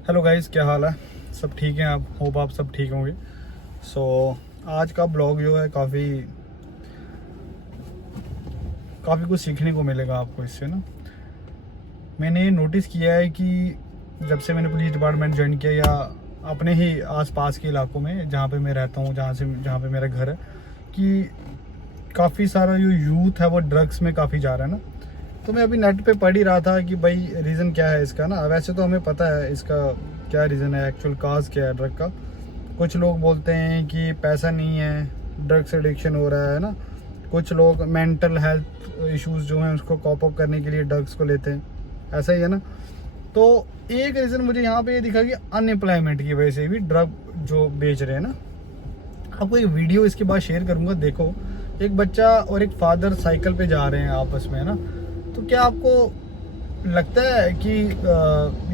Hello guys, क्या हाल है? सब ठीक हैं? आप होप आप सब ठीक होंगे। आज का ब्लॉग जो है काफ़ी कुछ सीखने को मिलेगा आपको इससे ना। मैंने नोटिस किया है कि जब से मैंने पुलिस डिपार्टमेंट ज्वाइन किया या अपने ही आसपास के इलाकों में जहाँ पे मैं रहता हूँ, जहाँ पे मेरा घर है, कि काफ़ी सारा जो यूथ है वो ड्रग्स में काफ़ी जा रहा है ना। तो मैं अभी नेट पे पढ़ ही रहा था कि भाई रीज़न क्या है इसका ना। वैसे तो हमें पता है इसका क्या रीज़न है, एक्चुअल काज क्या है ड्रग का। कुछ लोग बोलते हैं कि पैसा नहीं है, ड्रग्स एडिक्शन हो रहा है ना। कुछ लोग मेंटल हेल्थ इश्यूज जो हैं उसको कॉप अप करने के लिए ड्रग्स को लेते हैं, ऐसा ही है ना। तो एक रीज़न मुझे यहाँ पे ये दिखा कि अनएम्प्लॉयमेंट की वजह से भी ड्रग जो बेच रहे हैं ना। आपको एक वीडियो इसके बाद शेयर करूँगा, देखो। एक बच्चा और एक फादर साइकिल पे जा रहे हैं आपस में, है ना। तो क्या आपको लगता है कि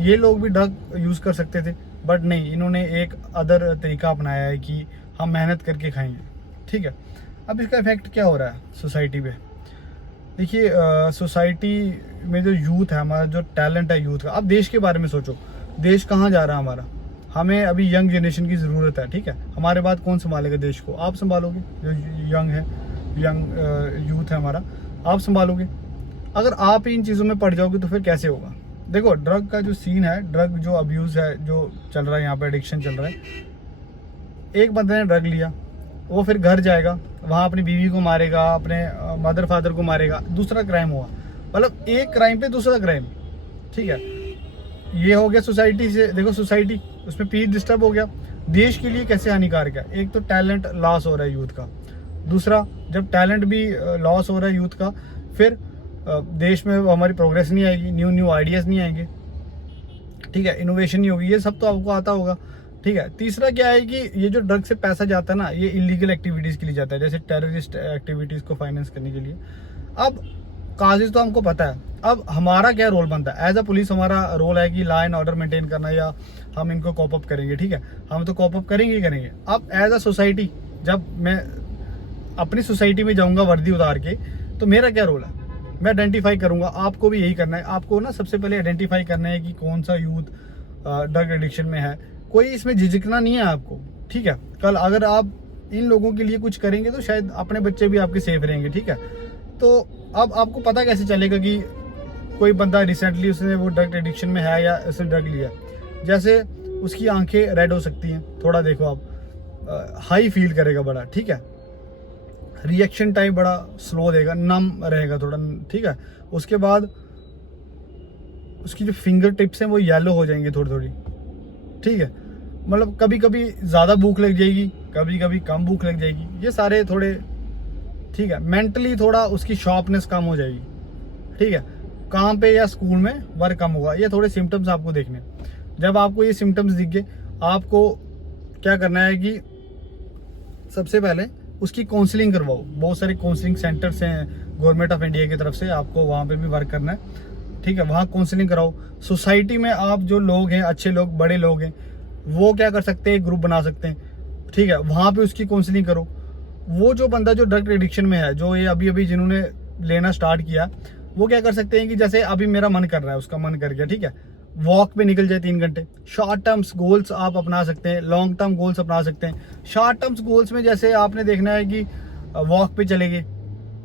ये लोग भी ड्रग यूज़ कर सकते थे? बट नहीं, इन्होंने एक अदर तरीका अपनाया है कि हम मेहनत करके खाएंगे, ठीक है। अब इसका इफेक्ट क्या हो रहा है सोसाइटी पे? देखिए, सोसाइटी में जो यूथ है हमारा, जो टैलेंट है यूथ का, अब देश के बारे में सोचो, देश कहाँ जा रहा है हमारा। हमें अभी यंग जनरेशन की ज़रूरत है, ठीक है। हमारे बाद कौन संभालेगा देश को? आप संभालोगे, जो यंग है, यंग यूथ है हमारा, आप संभालोगे। अगर आप इन चीज़ों में पड़ जाओगे तो फिर कैसे होगा? देखो, ड्रग का जो सीन है, ड्रग जो अब्यूज़ है जो चल रहा है यहाँ पे, एडिक्शन चल रहा है। एक बंदे ने ड्रग लिया, वो फिर घर जाएगा, वहाँ अपनी बीवी को मारेगा, अपने मदर फादर को मारेगा, दूसरा क्राइम हुआ। मतलब एक क्राइम पे दूसरा क्राइम, ठीक है। ये हो गया सोसाइटी से। देखो, सोसाइटी उसमें पीस डिस्टर्ब हो गया। देश के लिए कैसे हानिकारक है? एक तो टैलेंट लॉस हो रहा है यूथ का, दूसरा जब टैलेंट भी लॉस हो रहा है यूथ का, फिर देश में हमारी प्रोग्रेस नहीं आएगी, न्यू न्यू आइडियाज़ नहीं आएंगे, ठीक है, इनोवेशन नहीं होगी। ये सब तो आपको आता होगा, ठीक है। तीसरा क्या है कि ये जो ड्रग से पैसा जाता है ना, ये इलीगल एक्टिविटीज़ के लिए जाता है, जैसे टेररिस्ट एक्टिविटीज़ को फाइनेंस करने के लिए। अब काजेज तो हमको पता है, अब हमारा क्या रोल बनता है? एज अ पुलिस हमारा रोल है कि लॉ एंड ऑर्डर मेंटेन करना, या हम इनको कॉप अप करेंगे, ठीक है। हम तो कॉप अप करेंगे ही करेंगे। अब एज अ सोसाइटी, जब मैं अपनी सोसाइटी में जाऊंगा वर्दी उतार के, तो मेरा क्या रोल है? मैं आइडेंटिफाई करूंगा। आपको भी यही करना है। आपको ना सबसे पहले आइडेंटिफाई करना है कि कौन सा यूथ ड्रग एडिक्शन में है। कोई इसमें झिझकना नहीं है आपको, ठीक है। कल अगर आप इन लोगों के लिए कुछ करेंगे तो शायद अपने बच्चे भी आपके सेफ रहेंगे, ठीक है। तो अब आपको पता कैसे चलेगा कि कोई बंदा रिसेंटली उसने वो ड्रग एडिक्शन में है या उसने ड्रग लिया? जैसे उसकी आंखें रेड हो सकती हैं, थोड़ा देखो आप, हाई फील करेगा बड़ा, ठीक है। रिएक्शन टाइम बड़ा स्लो देगा, नम रहेगा थोड़ा, ठीक है। उसके बाद उसकी जो फिंगर टिप्स हैं वो येलो हो जाएंगे थोड़ी थोड़ी, ठीक है। मतलब कभी कभी ज़्यादा भूख लग जाएगी, कभी कभी कम भूख लग जाएगी, ये सारे थोड़े, ठीक है। मेंटली थोड़ा उसकी शार्पनेस कम हो जाएगी, ठीक है। काम पे या स्कूल में वर्क कम होगा। ये थोड़े सिम्टम्स आपको देखने। जब आपको ये सिम्टम्स दिख गए, आपको क्या करना है कि सबसे पहले उसकी काउंसलिंग करवाओ। बहुत सारे काउंसलिंग सेंटर्स हैं गवर्नमेंट ऑफ इंडिया की तरफ से, आपको वहाँ पे भी वर्क करना है, ठीक है। वहाँ काउंसलिंग कराओ। सोसाइटी में आप जो लोग हैं, अच्छे लोग, बड़े लोग हैं, वो क्या कर सकते हैं, ग्रुप बना सकते हैं, ठीक है। वहाँ पे उसकी काउंसलिंग करो। वो जो बंदा जो ड्रग एडिक्शन में है, जो ये अभी अभी जिन्होंने लेना स्टार्ट किया, वो क्या कर सकते हैं कि जैसे अभी मेरा मन कर रहा है, उसका मन कर गया, ठीक है, वॉक पे निकल जाए 3 घंटे। शॉर्ट टर्म्स गोल्स आप अपना सकते हैं, लॉन्ग टर्म गोल्स अपना सकते हैं। शॉर्ट टर्म्स गोल्स में जैसे आपने देखना है कि वॉक पे चले गए,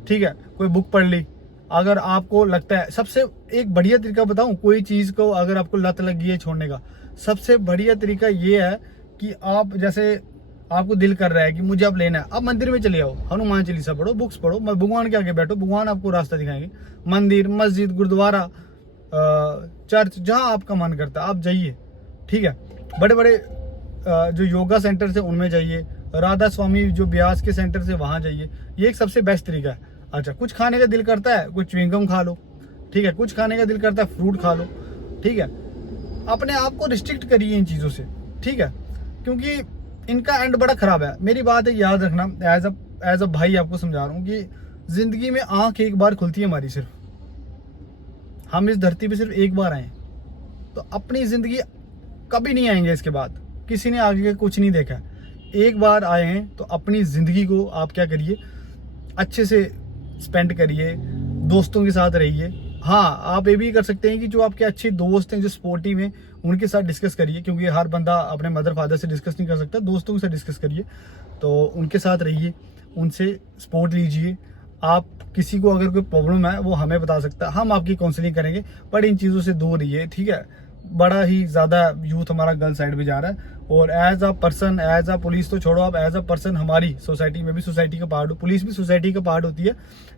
ठीक है, कोई बुक पढ़ ली। अगर आपको लगता है, सबसे एक बढ़िया तरीका बताऊं, कोई चीज को अगर आपको लत लगी है छोड़ने का, सबसे बढ़िया तरीका ये है कि आप जैसे आपको दिल कर रहा है कि मुझे अब लेना है, अब मंदिर में चले आओ, हनुमान चालीसा पढ़ो, बुक्स पढ़ो, भगवान के आगे बैठो, भगवान आपको रास्ता दिखाएंगे। मंदिर, मस्जिद, गुरुद्वारा, चर्च, जहाँ आपका मन करता है आप जाइए, ठीक है। बड़े बड़े जो योगा सेंटर्स है उनमें जाइए, राधा स्वामी जो ब्यास के सेंटर से वहाँ जाइए। ये एक सबसे बेस्ट तरीका है। अच्छा, कुछ खाने का दिल करता है, कुछ च्युइंगम खा लो, ठीक है। कुछ खाने का दिल करता है, फ्रूट खा लो, ठीक है। अपने आप को रिस्ट्रिक्ट करिए इन चीज़ों से, ठीक है, क्योंकि इनका एंड बड़ा खराब है। मेरी बात है, याद रखना, एज अ भाई आपको समझा रहा हूँ कि जिंदगी में आंख एक बार खुलती है हमारी, सिर्फ हम इस धरती पे सिर्फ एक बार आए, तो अपनी जिंदगी कभी नहीं आएंगे इसके बाद। किसी ने आगे कुछ नहीं देखा, एक बार आए हैं, तो अपनी जिंदगी को आप क्या करिए, अच्छे से स्पेंड करिए, दोस्तों के साथ रहिए, हाँ, आप ये भी कर सकते हैं कि जो आपके अच्छे दोस्त हैं जो स्पोर्टिव हैं उनके साथ डिस्कस करिए, क्योंकि हर बंदा अपने मदर फादर से डिस्कस नहीं कर सकता, दोस्तों के साथ डिस्कस करिए। तो उनके साथ रहिए, उनसे सपोर्ट लीजिए। आप किसी को अगर कोई प्रॉब्लम है वो हमें बता सकता है, हम आपकी काउंसलिंग करेंगे, बट इन चीज़ों से दूर रहिए, ठीक है। बड़ा ही ज़्यादा यूथ हमारा गर्ल साइड पे जा रहा है, और as a person, as a police तो छोड़ो, आप एज अ पर्सन हमारी सोसाइटी में भी सोसाइटी का पार्ट हो, पुलिस भी सोसाइटी का पार्ट होती है,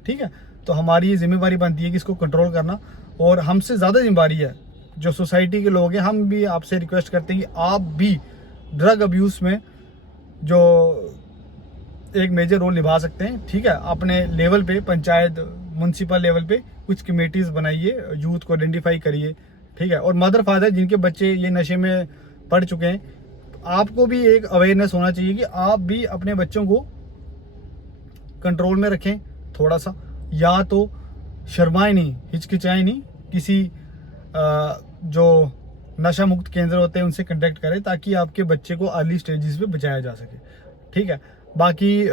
ठीक है। तो हमारी ये जिम्मेवारी बनती है कि इसको कंट्रोल करना, और हमसे ज़्यादा जिम्मेवारी है जो सोसाइटी के लोग हैं। हम भी आपसे रिक्वेस्ट करते हैं कि आप भी ड्रग अब्यूज़ में जो एक मेजर रोल निभा सकते हैं, ठीक है। अपने लेवल पे, पंचायत म्यूनसिपल लेवल पे कुछ कमेटीज बनाइए, यूथ को आइडेंटिफाई करिए, ठीक है। और मदर फादर जिनके बच्चे ये नशे में पड़ चुके हैं, आपको भी एक अवेयरनेस होना चाहिए कि आप भी अपने बच्चों को कंट्रोल में रखें थोड़ा सा, या तो शर्माएं नहीं, हिचकिचाएं नहीं, किसी जो नशा मुक्त केंद्र होते हैं उनसे कांटेक्ट करें, ताकि आपके बच्चे को अर्ली स्टेजेस पे बचाया जा सके, ठीक है। बाकी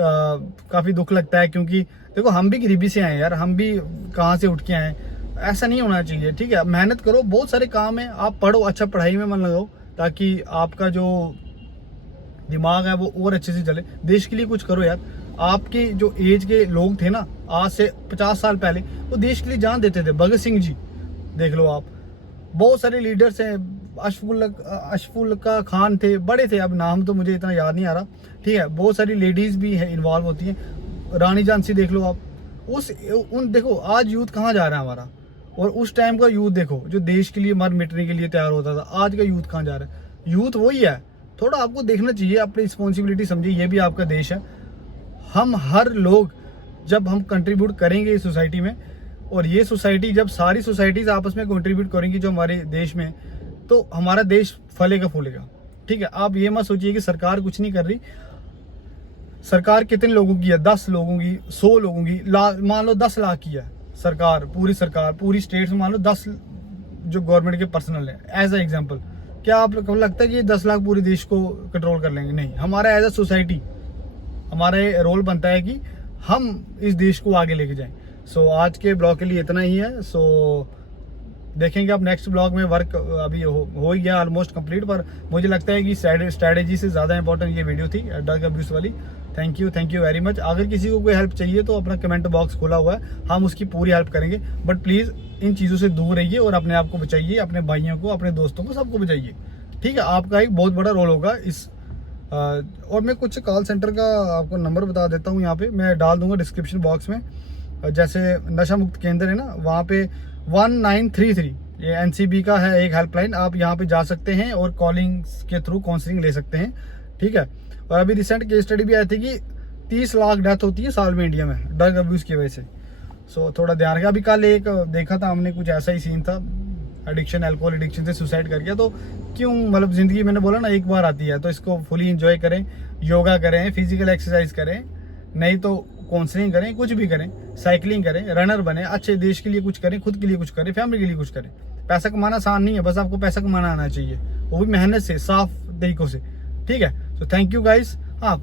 काफ़ी दुख लगता है, क्योंकि देखो हम भी गरीबी से आए यार, हम भी कहाँ से उठ के आए, ऐसा नहीं होना चाहिए, ठीक है। मेहनत करो, बहुत सारे काम है, आप पढ़ो, अच्छा पढ़ाई में मन लगाओ, ताकि आपका जो दिमाग है वो और अच्छे से चले। देश के लिए कुछ करो यार। आपके जो एज के लोग थे ना, आज से 50 साल पहले, वो देश के लिए जान देते थे। भगत सिंह जी देख लो आप, बहुत सारे लीडर्स हैं, अशफुल्का खान थे, बड़े थे, अब नाम तो मुझे इतना याद नहीं आ रहा, ठीक है। बहुत सारी लेडीज भी है इन्वॉल्व होती हैं, रानी झांसी देख लो आप। देखो आज यूथ कहाँ जा रहा है हमारा, और उस टाइम का यूथ देखो जो देश के लिए मर मिटने के लिए तैयार होता था, आज का यूथ कहाँ जा रहा है। यूथ वही है, थोड़ा आपको देखना चाहिए, अपनी रिस्पॉन्सिबिलिटी समझिए, ये भी आपका देश है। हम हर लोग जब हम कंट्रीब्यूट करेंगे इस सोसाइटी में, और ये सोसाइटी जब सारी सोसाइटीज आपस में कंट्रीब्यूट करेंगी जो हमारे देश में, तो हमारा देश फलेगा फूलेगा, ठीक है। आप ये मत सोचिए कि सरकार कुछ नहीं कर रही। सरकार कितने लोगों की है? 10 लोगों की, 100 लोगों की, मान लो 10 लाख की है सरकार, पूरी स्टेट में मान लो 10 जो गवर्नमेंट के पर्सनल है, एज अ एग्जाम्पल। क्या आपको लगता है कि ये 10 लाख पूरे देश को कंट्रोल कर लेंगे? नहीं। हमारा एज अ सोसाइटी हमारा रोल बनता है कि हम इस देश को आगे लेके जाएं। सो आज के ब्लॉग के लिए इतना ही है। सो देखेंगे अब नेक्स्ट ब्लॉग में। वर्क अभी हो ही गया ऑलमोस्ट कंप्लीट, पर मुझे लगता है कि स्ट्रैटेजी से ज़्यादा इंपॉर्टेंट ये वीडियो थी ड्रग अब्यूज़ वाली। Thank you very much. अगर किसी को कोई हेल्प चाहिए तो अपना कमेंट बॉक्स खुला हुआ है, हम उसकी पूरी हेल्प करेंगे, बट प्लीज़ इन चीज़ों से दूर रहिए और अपने आप को बचाइए, अपने भाइयों को, अपने दोस्तों को, सबको बचाइए, ठीक है। आपका एक बहुत बड़ा रोल होगा इस और मैं कुछ कॉल सेंटर का आपको नंबर बता देता हूँ, यहाँ पे मैं डाल दूंगा डिस्क्रिप्शन बॉक्स में। जैसे नशा मुक्त केंद्र है ना, वहाँ पे 1933 ये एनसीबी का है एक हेल्पलाइन, आप यहाँ पे जा सकते हैं और कॉलिंग के थ्रू काउंसलिंग ले सकते हैं, ठीक है। और अभी रिसेंट केस स्टडी भी आई थी कि 30 लाख डेथ होती है साल में इंडिया में ड्रग अब्यूज़ की वजह से। सो थोड़ा ध्यान रखें। अभी कल एक देखा था हमने, कुछ ऐसा ही सीन था, एडिक्शन, अल्कोहल एडिक्शन से सुसाइड कर गया। तो क्यों, मतलब ज़िंदगी मैंने बोला ना एक बार आती है, तो इसको फुली एंजॉय करें, योगा करें, फिजिकल एक्सरसाइज करें, नहीं तो काउंसलिंग करें, कुछ भी करें, साइकिलिंग करें, रनर बने, अच्छे देश के लिए कुछ करें, खुद के लिए कुछ करें, फैमिली के लिए कुछ करें। पैसा कमाना आसान नहीं है, बस आपको पैसा कमाना आना चाहिए, वो भी मेहनत से, साफ तरीकों से, ठीक है। तो थैंक यू गाइस। हाँ।